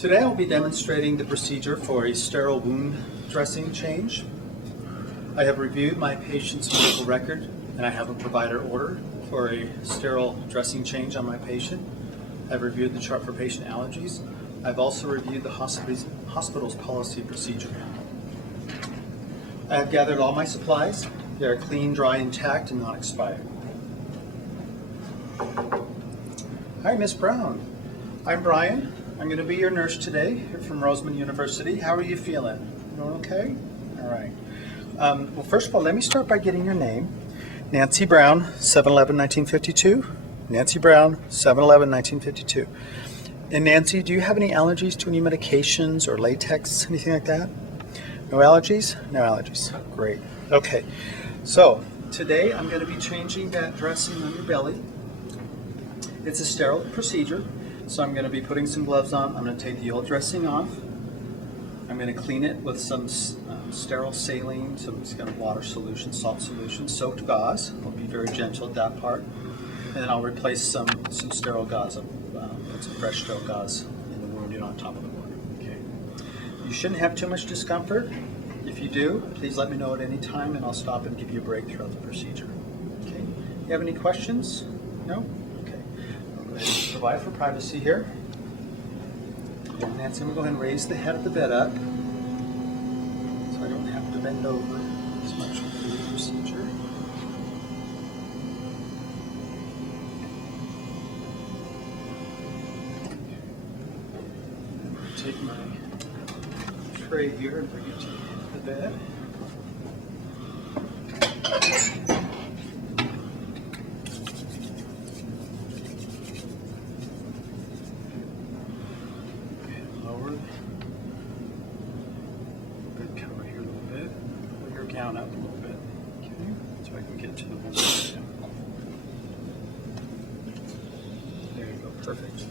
Today I'll be demonstrating the procedure for a sterile wound dressing change. I have reviewed my patient's medical record and I have a provider order for a sterile dressing change on my patient. I've reviewed the chart for patient allergies. I've also reviewed the hospital's policy procedure. I have gathered all my supplies. They are clean, dry, intact, and not expired. Hi, Miss Brown. I'm Brian. I'm going to be your nurse today here from Roseman University. How are you feeling? Doing okay? All right. Well, first of all, let me start by getting your name. Nancy Brown, 7/11/1952. Nancy Brown, 7/11/1952. And Nancy, do you have any allergies to any medications or latex, anything like that? No allergies? No allergies. Great. Okay. So today I'm going to be changing that dressing on your belly. It's a sterile procedure. So I'm going to be putting some gloves on. I'm going to take the old dressing off. I'm going to clean it with some sterile saline, some kind of water solution, salt solution, soaked gauze. I'll be very gentle at that part. And then I'll replace some sterile gauze, put some fresh sterile gauze in the wound and on top of the wound. Okay. You shouldn't have too much discomfort. If you do, please let me know at any time and I'll stop and give you a break throughout the procedure. Okay. You have any questions? No? Provide for privacy here. And Nancy, I'm going to go ahead and raise the head of the bed up so I don't have to bend over as much for the procedure. Take my tray here and bring it to the bed. Down up a little bit, okay, so I can get to the wound. There you go, perfect. Just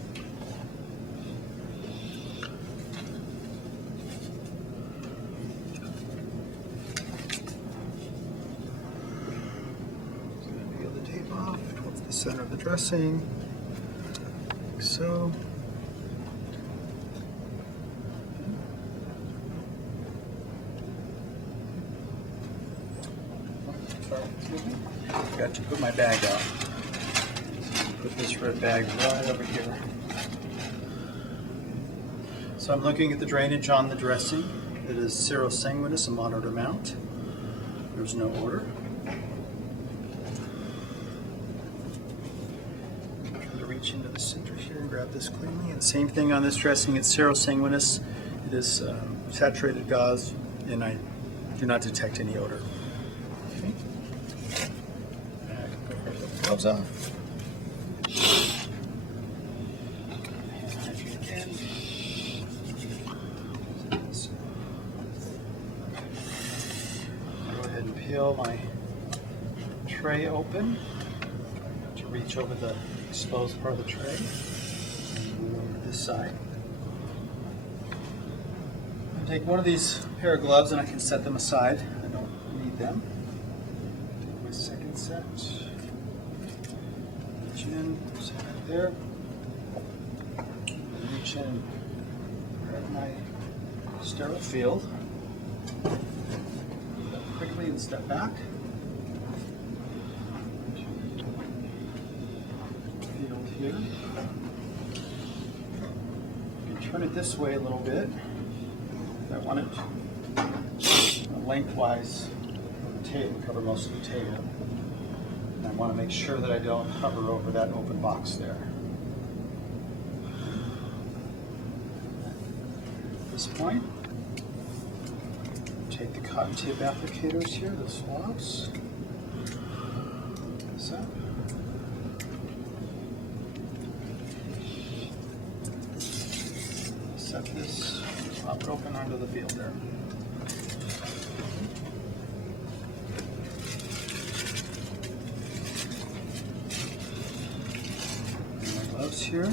going to peel the tape off towards the center of the dressing, like so. Got to put my bag out. Put this red bag right over here. So I'm looking at the drainage on the dressing. It is serosanguinous, a moderate amount. There's no order. I'm trying to reach into the center here and grab this cleanly. And same thing on this dressing. It's serosanguinous. It is saturated gauze, and I do not detect any odor. Okay. Gloves off. Go ahead and peel my tray open. To reach over the exposed part of the tray. And move over to this side. I'll take one of these pair of gloves and I can set them aside. I don't need them. Take my second set. Reach in, set right there. Reach in, grab my sterile field. Move up quickly and step back. Field here. You can turn it this way a little bit. I want it lengthwise of the table, cover most of the table. And I want to make sure that I don't hover over that open box there. At this point, take the cotton tip applicators here, the swabs. This up. Set this, pop it open onto the field there. Here.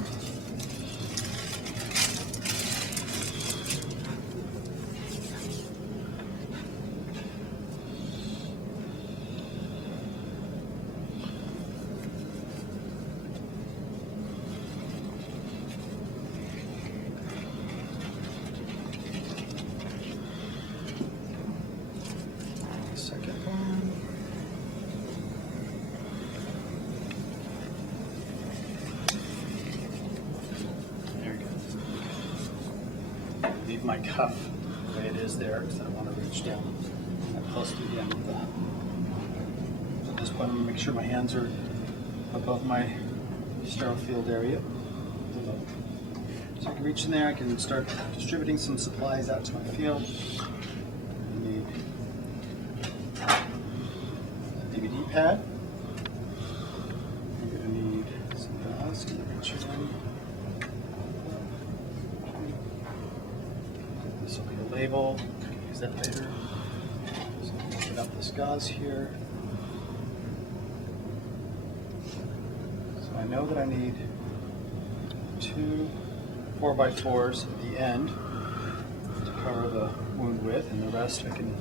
leave my cuff the way it is there because I don't want to reach down that close to the end of the. So at this point, I'm going to make sure my hands are above my sterile field area. So I can reach in there, I can start distributing some supplies out to my field. I need a DVD pad. I'm going to need some gauze to reach in. This will be a label, I can use that later. So I'll put out this gauze here. So I know that I need 2 4x4s at the end to cover the wound with, and the rest I can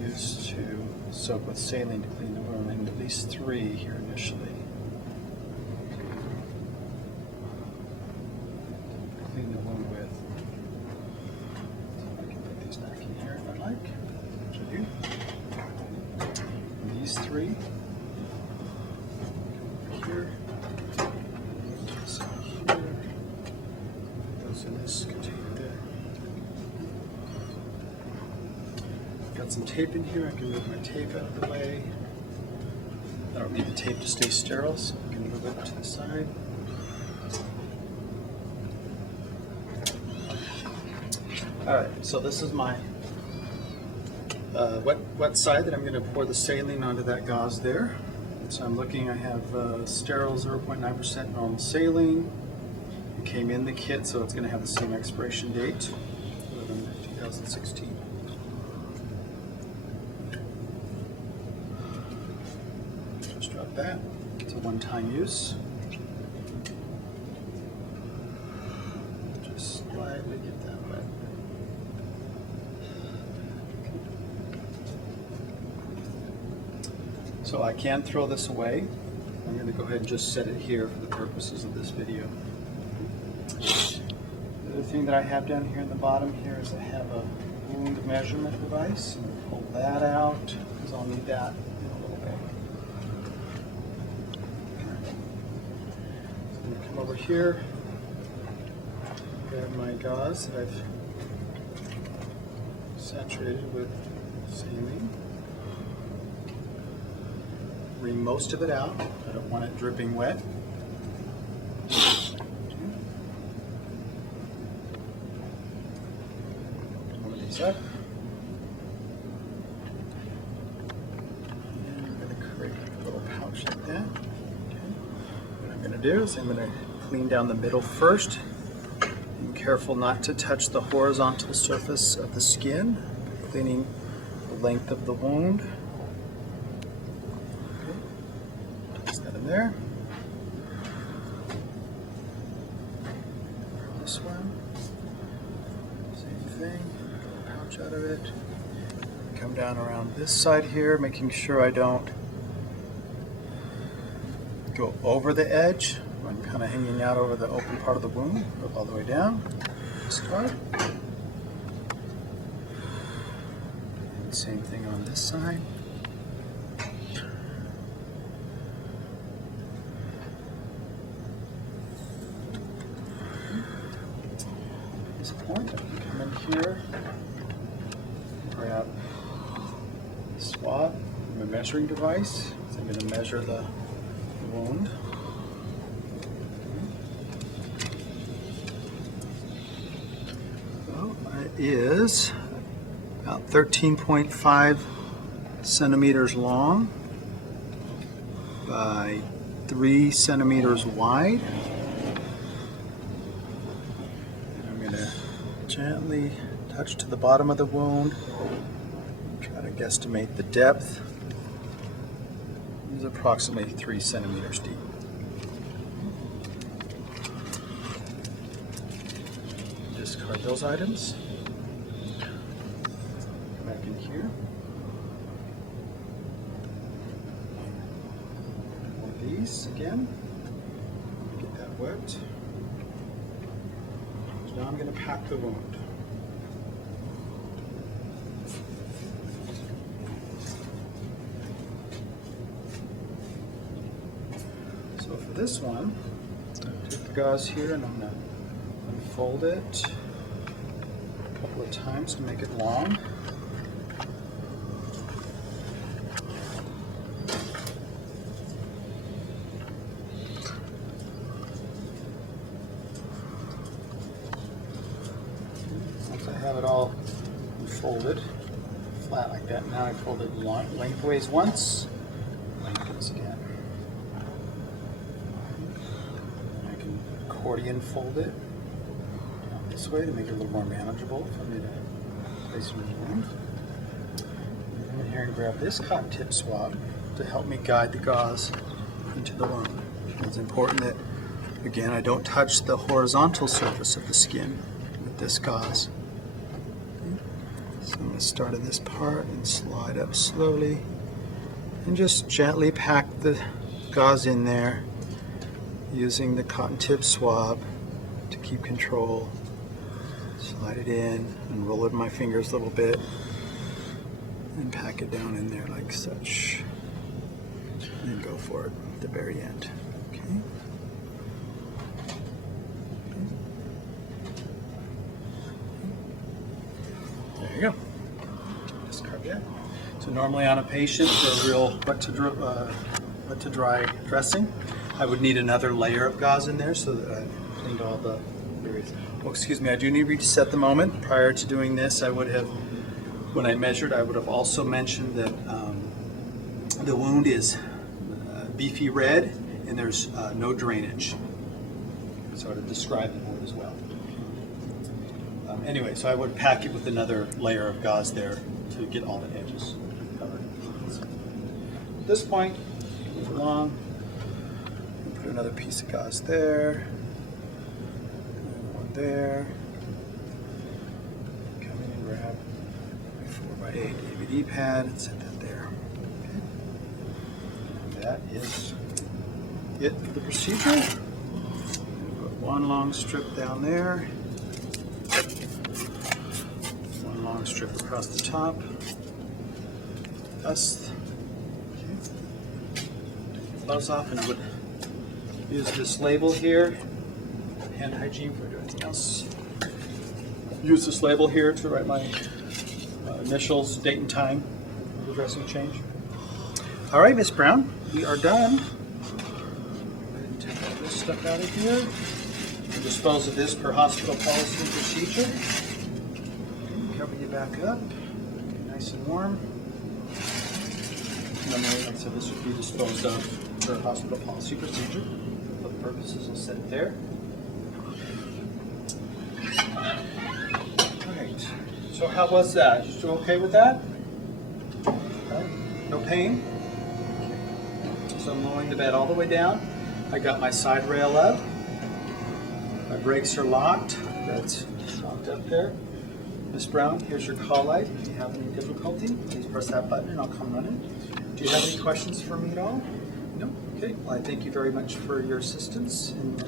use to soak with saline to clean the wound, and at least 3 here initially. Clean the wound with. So I can put these back in here if I like, which I do. And these 3 over here. In this container there. I've got some tape in here. I can move my tape out of the way. I don't need the tape to stay sterile, so I can move it to the side. Alright, so this is my wet side that I'm going to pour the saline onto that gauze there. So I'm looking, I have sterile 0.9% normal saline. It came in the kit, so it's going to have the same expiration date, 2016. Just drop that. It's a one-time use. Just slightly get that wet. So I can throw this away. I'm going to go ahead and just set it here for the purposes of this video. The other thing that I have down here in the bottom here is I have a wound measurement device. I'm going to pull that out because I'll need that in a little bit. So I'm going to come over here, grab my gauze that I've saturated with saline. Wring most of it out. I don't want it dripping wet. Up. And I'm going to create a little pouch like that. Okay. What I'm going to do is I'm going to clean down the middle first. Be careful not to touch the horizontal surface of the skin, cleaning the length of the wound. Okay. Toss that in there. This one. Same thing. Out of it. Come down around this side here, making sure I don't go over the edge. I'm kind of hanging out over the open part of the wound. Go all the way down. Start. And same thing on this side. At this point, I can come in here. Grab a swab from a measuring device. So I'm going to measure the wound. So it is about 13.5 centimeters long by 3 centimeters wide. And I'm going to gently touch to the bottom of the wound. Try to guesstimate the depth. It's approximately 3 centimeters deep. Discard those items. Come back in here. One of these again. Get that wet. So now I'm going to pack the wound. So for this one, take the gauze here and I'm going to unfold it. couple of times to make it long. Once I have it all folded flat like that, now I fold it lengthways once, lengthways again. I can accordion fold it down this way to make it a little more manageable for me to place in the wound. Come in here and grab this cotton tip swab to help me guide the gauze into the wound. It's important that, again, I don't touch the horizontal surface of the skin with this gauze. So I'm going to start in this part and slide up slowly and just gently pack the gauze in there using the cotton tip swab to keep control. Slide it in and roll it in my fingers a little bit and pack it down in there like such. And then go for it at the very end. Okay. There you go. Discard that. So normally on a patient for a real wet to dry dressing, I would need another layer of gauze in there so that I cleaned all the areas. Oh, excuse me, I do need to set the moment. Prior to doing this, I would have, when I measured, I would have also mentioned that the wound is beefy red and there's no drainage. So I would describe the wound as well. Anyway, so I would pack it with another layer of gauze there to get all the edges covered. At this point, move along, put another piece of gauze there, one there. Come in and grab my 4x8 DVD pad and set that there. Okay. And that is it for the procedure. Put one long strip down there. One long strip across the top. Thus, take your gloves off, and I would use this label here. Hand hygiene for anything else. Use this label here to write my initials, date and time of the dressing change. All right, Miss Brown, we are done. Go ahead and take all this stuff out of here. We'll dispose of this per hospital policy and procedure. Cover you back up, nice and warm. And then, like I said, this would be disposed of per hospital policy procedure. For the purposes, I'll set it there. Alright, so how was that? You still okay with that? Okay. No pain? Okay. So I'm lowering the bed all the way down. I got my side rail up. My brakes are locked. That's locked up there. Miss Brown, here's your call light. If you have any difficulty, please press that button and I'll come running. Do you have any questions for me at all? No? Okay. Well, I thank you very much for your assistance. And,